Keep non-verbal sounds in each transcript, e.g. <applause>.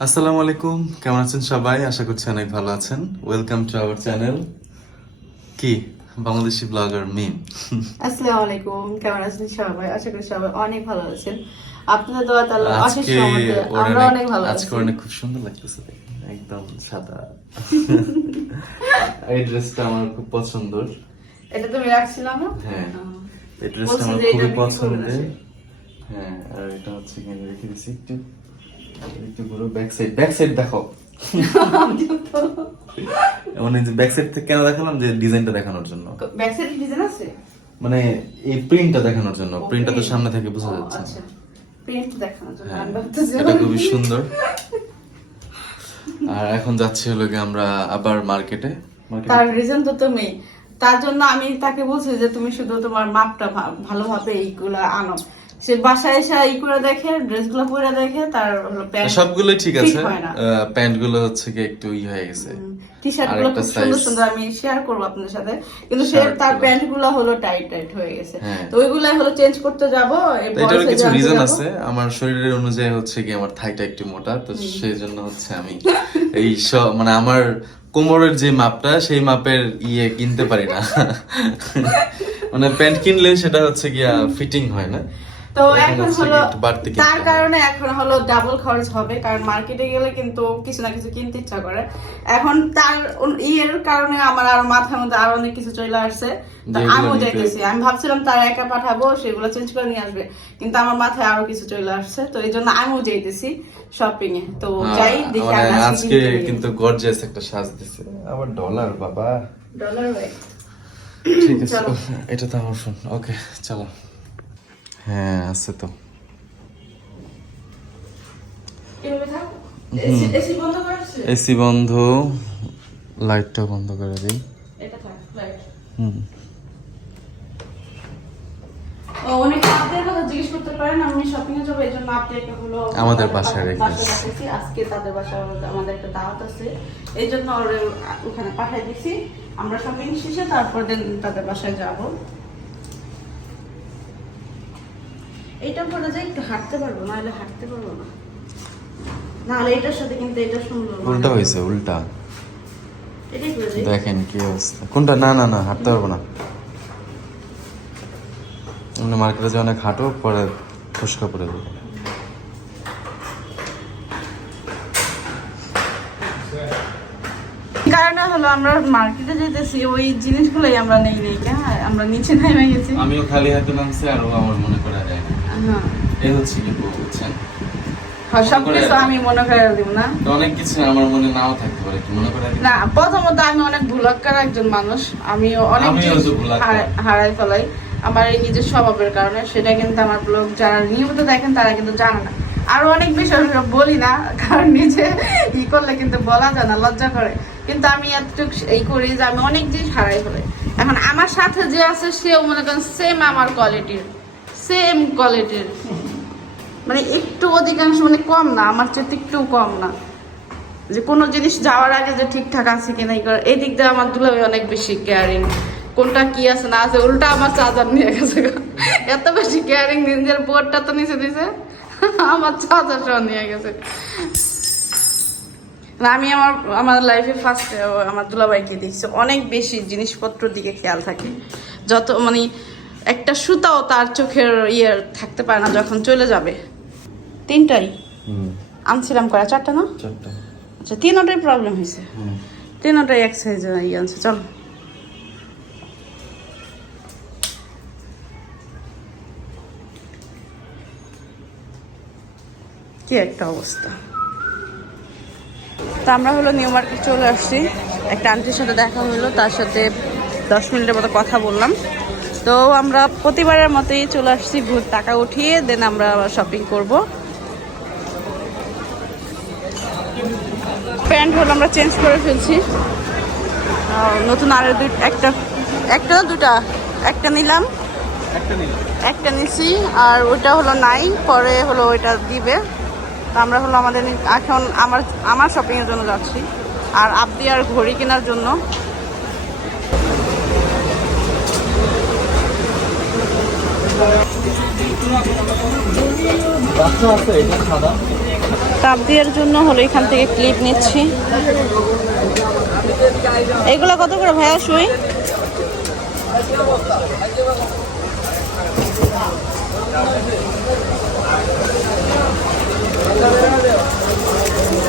আসসালামু আলাইকুম কেমন আছেন সবাই? আশা করছি অনেক ভালো আছেন। ওয়েলকাম টু আওয়ার চ্যানেল কি? বাংলাদেশি ব্লগার মিম। আসসালামু আলাইকুম কেমন আছেন সবাই? আশা করি সবাই অনেক ভালো আছেন। আপনাদের দোয়া তাহলে অশেষ রহমতে আমরা অনেক- ভালো আছি। ওর অনেক খুব সুন্দর লাগতেছে একদম সাদা। <laughs> এই ড্রেসটা আমার খুব পছন্দের। এটা তুমি রাখছিলাম না? হ্যাঁ। এই ড্রেসটা আমার খুব পছন্দের। হ্যাঁ আর এটা হচ্ছে কি রেখে দিছি একটু। একটু ঘুরো ব্যাক সাইড ব্যাক সাইড দেখো মানে ব্যাক সাইড থেকে কেন দেখালাম? যে ডিজাইনটা দেখানোর জন্য। ব্যাক সাইড ডিজাইন আছে? মানে এই প্রিন্টটা দেখানোর জন্য। প্রিন্টটা তো সামনে থেকে বোঝা যাচ্ছে। আচ্ছা। প্রিন্ট দেখানোর জন্য হ্যাঁ, ভাবতেছি এটা খুবই সুন্দর। আর এখন যাচ্ছি হলো গিয়ে আমরা আবার মার্কেটে তার রিজন তো তুমি। তার জন্য আমি তাকে বলছি যে তুমি শুধু তোমার মাপটা ভালোভাবে এইগুলা আনো। সে বাসায় এসে ই করে দেখে ড্রেসগুলো পরে দেখে তার হলো প্যান্ট সবগুলোই ঠিক আছে। হচ্ছে কি একটু ই হয়ে গেছে। টি খুব সুন্দর সুন্দর আমি শেয়ার করব আপনাদের সাথে। কিন্তু সে তার হলো টাইট টাইট হয়ে গেছে। হ্যাঁ। তো ওইগুলাই হলো চেঞ্জ করতে যাব তো এটারও কিছু রিজন আছে। আমার শরীরের অনুযায়ী হচ্ছে কি আমার থাইটা একটু মোটা তো সেই জন্য হচ্ছে আমি এই সব মানে আমার কোমরের যে মাপটা সেই মাপের ইয়ে কিনতে পারি না। <laughs> মানে প্যান্ট কিনলে সেটা হচ্ছে গিয়া ফিটিং হয় না। তো এখন হলো তার কারণে এখন হলো ডাবল খরচ হবে কারণ মার্কেটে গেলে কিন্তু কিছু না কিছু কিনতে ইচ্ছা করে। এখন তার ইয়ের কারণে আমার আর মাথার মধ্যে আরও অনেক কিছু চলে আসছে। আমিও দেখতেছি। আমি ভাবছিলাম তার একা পাঠাবো সেগুলো চেঞ্জ করে নিয়ে আসবে। কিন্তু আমার মাথায় আরও কিছু চলে আসছে। তো এই জন্য আমিও যাইতেছি শপিং এ। তো যাই দেখি মানে আজকে কিন্তু গর্জিয়াস একটা সাজ দিছে। আবার ডলার বাবা। ডলার ঠিক আছে। চলো। এটা তো আমার ফোন ওকে চলো। হ্যাঁ আছে তো। এসি বন্ধ লাইটটা বন্ধ করে দিই। হুম। আপনাদের কথা জিজ্ঞেস করতে পারেন আমি শপিং এ যাব এই আপনাকে হলো। আমাদের বাসায়। আজকে তাদের আমাদের- একটা দাওয়াত আছে। এই জন্য ওরে ওখানে পাঠিয়ে দিছি। আমরা শপিং শেষে তারপর দিন তাদের বাসায় যাব। এইটা পরে যাই একটু হাঁটতে পারব নাহলে হাঁটতে পারব না। নাহলে এটার সাথে কিন্তু এটা সুন্দর উল্টা হয়েছে উল্টা। দেখেন কি অবস্থা। কোনটা? না না না হাঁটতে পারব না। এমনি মার্কেটে যে অনেক হাঁটো পরে ফুসকা দেবে। কারণে হলো আমরা মার্কেটে যেতেছি ওই জিনিসগুলোই আমরা নেই নেই হ্যাঁ? আমরা নিচে নেমে গেছি। আমিও খালি হাতে নামছি আর ও আমার মনে করা যায় না। এই হচ্ছে কি বুঝছেন? হ্যাঁ, আমি মনে দিব না। অনেক কিছু আমার মনে নাও থাকতে পারে কি মনে করে না প্রথমত আমি অনেক ভুলক্কার একজন মানুষ। আমি অনেক হারাই- ফেলাই। আমার এই নিজের স্বভাবের কারণে। সেটা কিন্তু আমার ব্লগ যারা নিয়মিত দেখেন তারা কিন্তু জানে না। আরও অনেক বিষয় বলি না কারণ নিজে ই করলে কিন্তু বলা যায় না লজ্জা করে। কিন্তু আমি এতটুকু এই করি যে আমি অনেক জিনিস হারাই ফেলাই। এখন আমার সাথে যে আছে সেও মনে করেন সেম আমার কোয়ালিটির সেম কোয়ালিটির মানে একটু অধিকাংশ মানে কম না, আমার চেয়ে একটু কম না। যে কোনো জিনিস যাওয়ার আগে যে ঠিকঠাক আছে কিনা, এই করে এই দিক দিয়ে আমার দুলাভাই অনেক বেশি কেয়ারিং কোনটা কি আছে, না আছে, উল্টা আমার চার্জার নিয়ে গেছে এত বেশি কেয়ারিং নিজের বোর্ডটা তো নিচে দিছে। আমার চার্জার সহ নিয়ে গেছে। আমি আমার আমার লাইফে ফার্স্ট আমার দুলাভাইকে দেখছি। অনেক বেশি জিনিসপত্র দিকে খেয়াল থাকে। যত মানে একটা সুতাও তার চোখের ইয়ে থাকতে পারে না যখন চলে যাবে। তিনটাই। আনছিলাম করা চারটা না? আচ্ছা তিনোটাই প্রবলেম হয়েছে। তিনোটাই এক সাইজ ইয়ে আনছে চলো। কি একটা অবস্থা। তো আমরা হলো নিউ মার্কেট চলে আসছি। একটা আন্টির সাথে দেখা হলো তার সাথে দশ মিনিটের মতো কথা বললাম। তো আমরা প্রতিবারের মতোই চলে আসছি ঘুর টাকা উঠিয়ে দেন আমরা শপিং করব। প্যান্ট হলো আমরা চেঞ্জ করে ফেলছি। নতুন আরও দুই একটা একটা দুটা? একটা নিলাম। একটা একটা নিছি আর ওটা হলো নাই পরে হলো ওইটা দিবে। তো আমরা হলো আমাদের এখন আমার আমার শপিংয়ের জন্য যাচ্ছি। আর আপনি আর ঘড়ি কেনার জন্য। তাপ দেওয়ার জন্য হলো এখান থেকে ক্লিপ নিচ্ছি। এগুলো কত করে ভাইয়া সুই?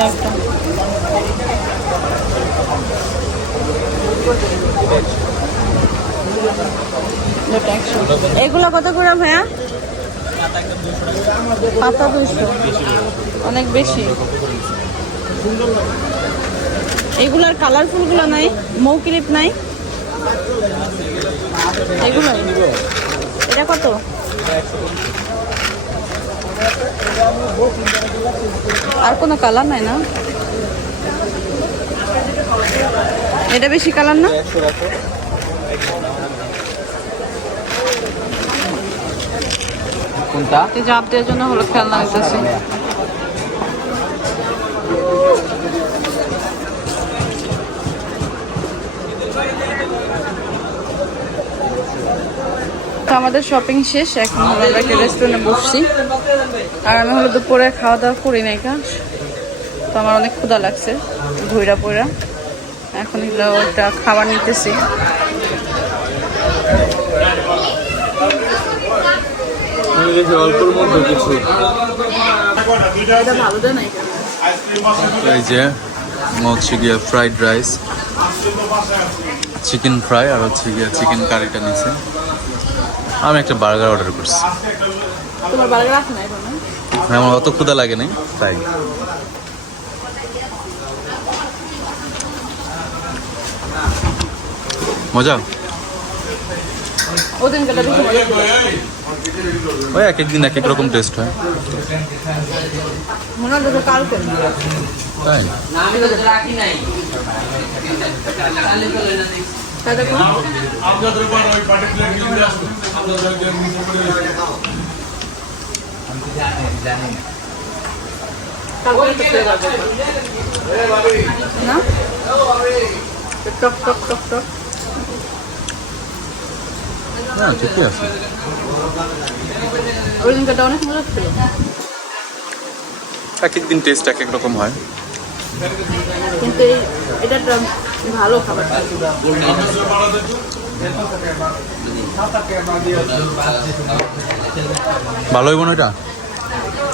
একটা। এগুলো কত করে ভাইয়া? পাতা দুশো অনেক বেশি। এগুলার কালারফুলগুলো নাই মৌ ক্লিপ নাই? এগুলো এটা কত? আর কোনো কালার নাই না? এটা বেশি কালার না? কোনটা? জাপ দেওয়ার জন্য হলো খেলনা নিতেছি। তো আমাদের শপিং শেষ এখন আমরা একটা রেস্টুরেন্টে বসছি। আর আমি হলো দুপুরে খাওয়া দাওয়া করি নাই কা তো আমার অনেক ক্ষুধা লাগছে ঘুরা পইরা। এখন হলো একটা খাবার নিতেছি। অল্পর মধ্যে কিছু। এই যে হচ্ছে গিয়ে ফ্রাইড রাইস চিকেন ফ্রাই আর হচ্ছে গিয়ে চিকেন কারিটা নিছে আমি একটা বার্গার অর্ডার করছি। তোমার বার্গার আছে না এখন? আমার অত ক্ষুধা লাগে নাই তাই। মজা? ওদিন কেটে। ওই এক একদিন এক এক রকম টেস্ট হয়। তাই? টক টক টক টক। হ্যাঁ ঠিকই আছে। ওই অনেক মজা ছিল। এক দিন টেস্ট এক এক রকম হয়। কিন্তু এটা একটা ভালো খাবার। ভালোই বোন এটা?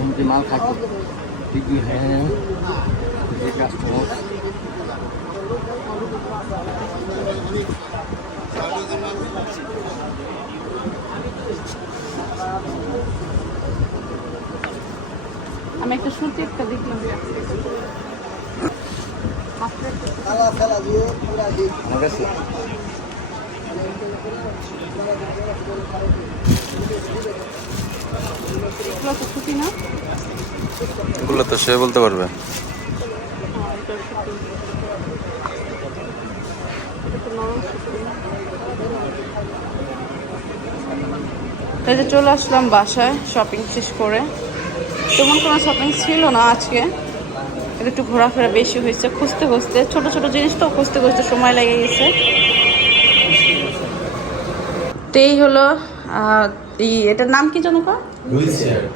এর মধ্যে মাল থাকবে। টিকি হ্যাঁ, হ্যাঁ, হ্যাঁ। কাস্টমার আমি একটা সুতি একটা দেখলাম। আমার কাছে এগুলো তো সে বলতে পারবে এটা সুতি। এটা তো নরম সুতি। এই যে চলে আসলাম বাসায় শপিং শেষ করে তেমন কোনো শপিং ছিল না আজকে একটু ঘোরাফেরা বেশি হয়েছে খুঁজতে খুঁজতে, ছোট ছোট জিনিস তো খুঁজতে খুঁজতে সময় লেগে গেছে তো এই হলো এই এটার নাম কি জানো কা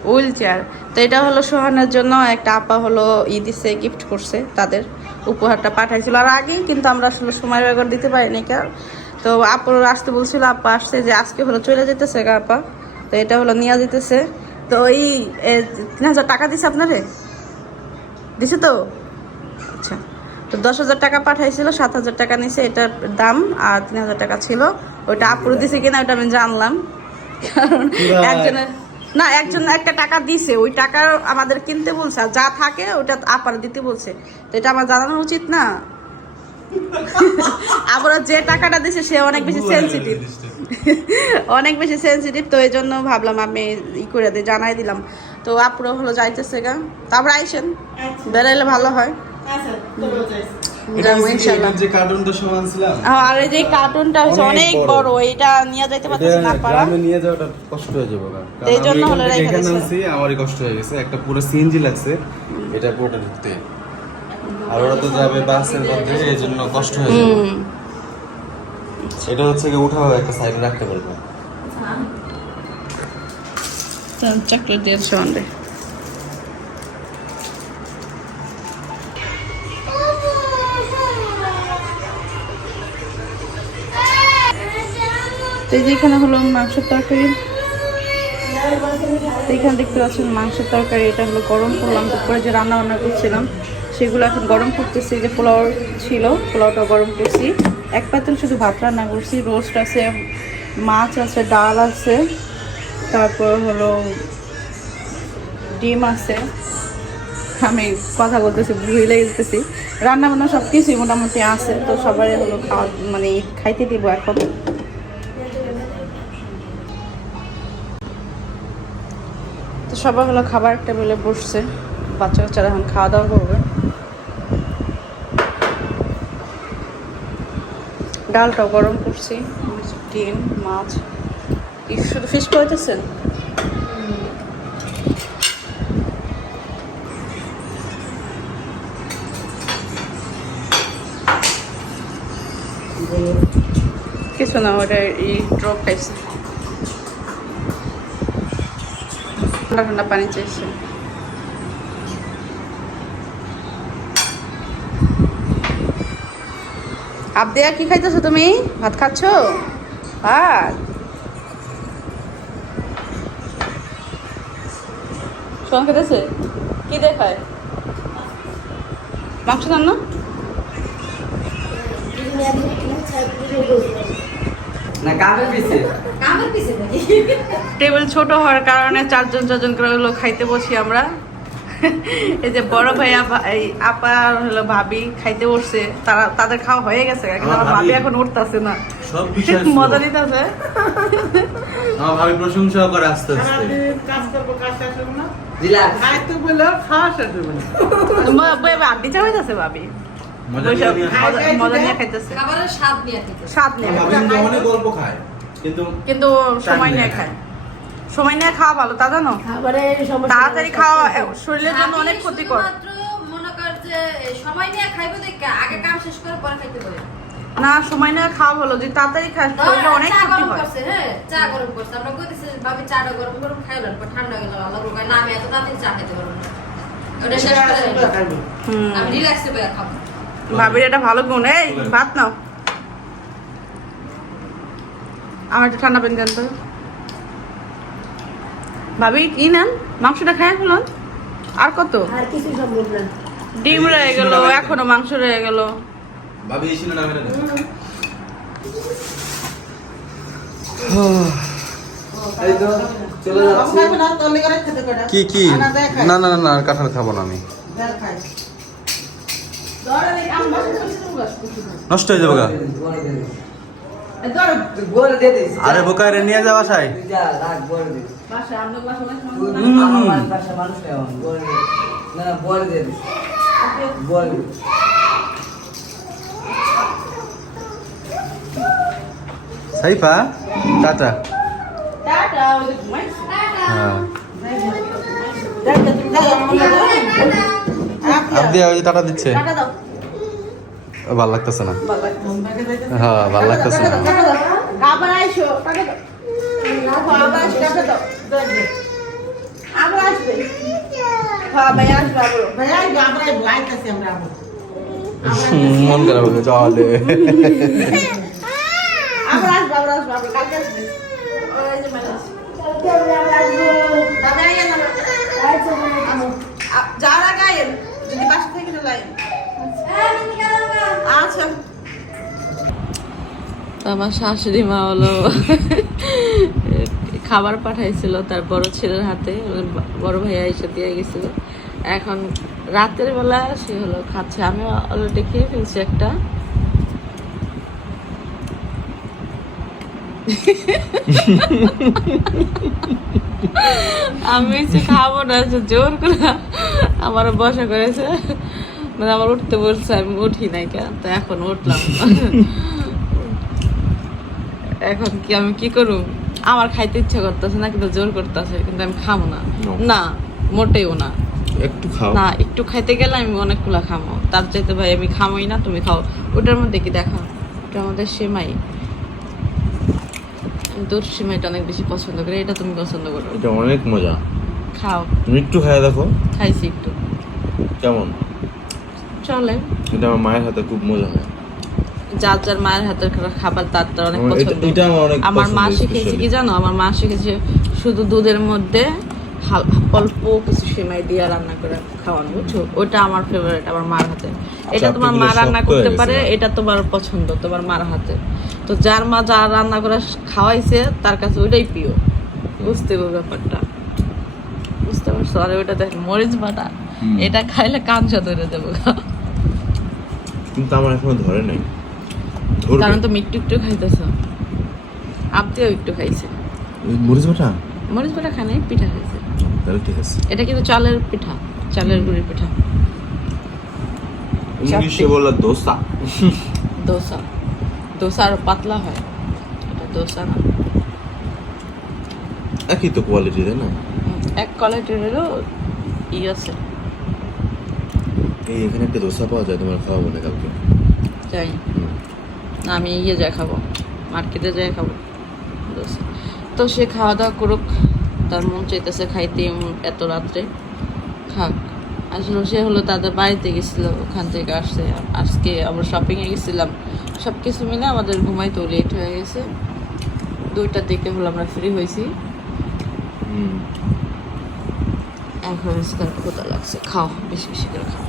হুইল চেয়ার। তো এটা হলো সোহানের জন্য একটা আপা হলো ই দিছে গিফট করছে তাদের উপহারটা পাঠাইছিল। আর আগেই কিন্তু আমরা আসলে সময় ব্যাগর দিতে পারিনি কার তো আপুর আসতে বলছিল আপা আসছে যে আজকে হলো চলে যেতেছে গা আপা। তো এটা হলো নিয়ে যেতেছে। তো এই তিন হাজার টাকা দিছে আপনারে? দিছে তো? আচ্ছা। তো দশ হাজার টাকা পাঠাইছিল সাত হাজার টাকা নিছে এটার দাম আর তিন হাজার টাকা ছিল। ওইটা আপুরো দিছে কিনা ওটা আমি জানলাম। কারণ একজনের না একজন একটা টাকা দিছে ওই টাকা আমাদের কিনতে বলছে আর যা থাকে ওটা আপার দিতে বলছে। তো এটা আমার জানানো উচিত না? <laughs> আবার যে টাকাটা দিছে সে অনেক বেশি সেন্সিটিভ <laughs> অনেক বেশি সেন্সিটিভ তো এই জন্য ভাবলাম আমি ই করে দিই জানাই দিলাম। তো আপুরা হলো যাইতেছে গা। তারপর আইসেন বেড়াইলে ভালো হয়। আর এই যে কার্টুনটা হচ্ছে অনেক বড়। এটা নিয়ে যাইতে পারতেছে না পারা গ্রামে নিয়ে যাওয়াটা কষ্ট হয়ে যাবে এই জন্য হলো রেখে এখানে আমারই কষ্ট হয়ে গেছে। একটা পুরো সিএনজি লাগছে এটা পুরোটা ঢুকতে। আর ওরা তো যাবে বাসের মধ্যে এই জন্য কষ্ট হয়ে যাবে। এটা হচ্ছে কি উঠাও একটা সাইডে রাখতে পারবে। চকলেট দিয়েছে আমাদের তো হলো মাংসের তরকারি। এখানে দেখতে পাচ্ছেন মাংসের তরকারি, এটা হলো গরম করলাম। দুপুরে যে রান্না বান্না করছিলাম, সেগুলো এখন গরম করতেছি। যে পোলাও ছিল পোলাওটা গরম করছি। এক পাতিল শুধু ভাত রান্না করছি। রোস্ট আছে, মাছ আছে, ডাল আছে। তারপর হলো ডিম আছে। আমি কথা বলতেছি, ভুলে গেতেছি রান্না বান্না সব কিছুই মোটামুটি আছে, তো সবাই হলো খাওয়া মানে খাইতে দিব এখন। সবাই হলো খাবার টেবিলে বসছে। বাচ্চা কাচ্চারা এখন খাওয়া দাওয়া করবে। ডালটাও গরম করছি। ডিম, মাছ। শুধু ফিশ করতেছেন কিছু না ওটা ই ড্রপ খাইছে। ঠান্ডা ঠান্ডা পানি চাইছে। আবদিয়া, কি খাইতেছো তুমি? ভাত খাচ্ছ? ভাত? শোন খেতেছে? কি দেখায়? মাংস রান্না? না কামের পিছে কামের পিছে টেবিল ছোট হওয়ার কারণে চারজন চারজন করে হলো খাইতে বসি আমরা। এই যে বড় ভাইয়া ভা- এই আপা হলো ভাবি খাইতে বসছে। তারা তাদের খাওয়া হয়ে গেছে কিন্তু আমার আমার ভাবি ভাবি- এখন উঠতেছে না। সব বিষয় মজা নিতেছে। আমার ভাবি প্রশংসা করে আস্তে আস্তে। দিলা আড্ডি চাইতেছে ভাবি নিয়ে- মজা- মজা নিয়ে খাইতেছে। খাবারের স্বাদ নিয়ে স্বাদ নিয়ে কিন্তু অনেক গল্প খায় কিন্তু কিন্তু সময় নিয়ে খায়। সময় নিয়ে খাওয়া ভালো তা জানো? তাড়াতাড়ি খাওয়া শরীরের জন্য অনেক ক্ষতিকর। শুধুমাত্র কর যে সময় নিয়ে খাইবো দেখে আগে কাম শেষ করে পরে খাইতে পারে। না সময় নিয়ে খাওয়া ভালো যদি তাড়াতাড়ি খাস অনেক চা ক্ষতি গরম হয়। হ্যাঁ চা গরম করছে। আমরা কইতেছি ভাবি চাটা গরম গরম খাইলাম পর ঠান্ডা গেল আল্লাহ রোগায় না আমি এত তাড়াতাড়ি চা খাইতে পারব না। ওটা শেষ করে। আমি রিল্যাক্সে বয়ে খাব। ভাবির এটা ভালো গুণ। এই ভাত নাও। আমার একটু ঠান্ডা পানি দেন তো। ভাবি কি নেন মাংসটা খাই ফেলুন। আর কত? ডিম রয়ে গেল এখনও মাংস রয়ে গেল। ভাবি ছিল না মেরে দেন। এই তো চলে যাচ্ছি। কি কি? না না না না কাঁঠাল খাব না আমি। নষ্ট হয়ে যাবে আরে বোকা রে নিয়ে যাওয়া সাই তুই যা রাখ বলে দিস তুই বলে দিয়ে হ্যাঁ ওই টাটা দিচ্ছে। ভালো লাগতেছে না। হ্যাঁ ভালো লাগতেছে না। আবার আইসো টাকা দাও। আবার টাকা দাও। আবার আসবে। হ্যাঁ ভাই আসবে আবার হুম, <laughs> মন খারাপ হয়ে চলে <laughs> আবার আসবে আবার আসবে আবার কালকে আসবে। ওই যে মেলা দাদা আইয়েন আবার। যাওয়ার আগে আইয়েন। যদি বাসা থেকে চলে আইয়েন। আচ্ছা। আমার শাশুড়ি মা হলো খাবার পাঠাইছিল তার বড় ছেলের হাতে বড় ভাইয়া এসে দিয়ে গেছিল। এখন রাতের বেলা সে হলো খাচ্ছে। আমি অলরেডি খেয়ে ফেলছি একটা। আমি খাব না যে জোর করে। আমার বসা করেছে। মানে আমার উঠতে বলছে আমি উঠি নাই কেন? তো এখন উঠলাম। এখন কি আমি কি করব? আমার খাইতে ইচ্ছা করতেছে না কিন্তু জোর করতেছে কিন্তু আমি খাব না। না। মোটেও না। একটু খাও। না একটু খাইতে গেলে আমি অনেকগুলা খামো। তার চাইতে ভাই আমি খামোই না তুমি খাও। ওটার মধ্যে কি দেখো? ওটার মধ্যে সেমাই। দুধ সেমাইটা অনেক বেশি পছন্দ করে এটা তুমি পছন্দ করো। এটা অনেক মজা। খাও। তুমি একটু খায় দেখো। খাইছি একটু। কেমন? চলে। এটা আমার মায়ের হাতে খুব মজা হয়। যার যার মায়ের হাতের খাবার তার তার অনেক পছন্দ আমার মা শিখেছে কি জানো? আমার মা শিখেছে শুধু দুধের মধ্যে অল্প কিছু সেমাই দিয়ে রান্না করে খাওয়ানো বুঝছ? ওটা আমার ফেভারিট আমার মার হাতে। এটা তোমার মা রান্না করতে পারে এটা তোমার পছন্দ তোমার মার হাতে। তো যার মা যা রান্না করে খাওয়াইছে তার কাছে ওইটাই প্রিয়। বুঝতে হবে ব্যাপারটা। আর ওইটা দেখ মরিচ বাটা। এটা খাইলে কাঞ্চা ধরে দেবো। কিন্তু আমার এখনও ধরে নাই। কারণ তুমি একটু একটু খাইতেছো। আপনিও একটু খাইছে। মরিচ বাটা? মরিচ বাটা খায় নাই পিঠা খাইছে। তাহলে ঠিক আছে। এটা কিন্তু চালের পিঠা চালের গুড়ির পিঠা। ইংলিশে বললা দোসা। দোসা। দোসা আরও পাতলা হয়। এটা দোসা না। একই তো কোয়ালিটি তাই না? এক কোয়ালিটিরও ই আছে। এই এখানে একটা দোসা পাওয়া যায় তোমার খাওয়াবো না কালকে? যাই। না আমি ইয়ে যাই খাব মার্কেটে যাই খাব দোসা। তো সে খাওয়া দাওয়া করুক তার মন চাইতেছে খাইতে এত রাত্রে খাক। আসলে সে হলো তাদের বাড়িতে গেছিল ওখান থেকে আসছে। আজকে আবার শপিংয়ে গেছিলাম। সব কিছু মিলে আমাদের ঘুমাইতেও লেট হয়ে গেছে। দুইটার দিকে হলো আমরা ফ্রি হয়েছি হুম। এখন আজকাল কোথা লাগছে। খাও, বেশি বেশি করে খাও।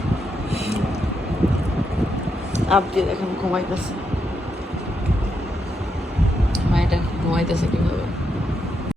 আপনি এখন ঘুমাইতেছে। মায়েটা ঘুমাইতেছে কীভাবে?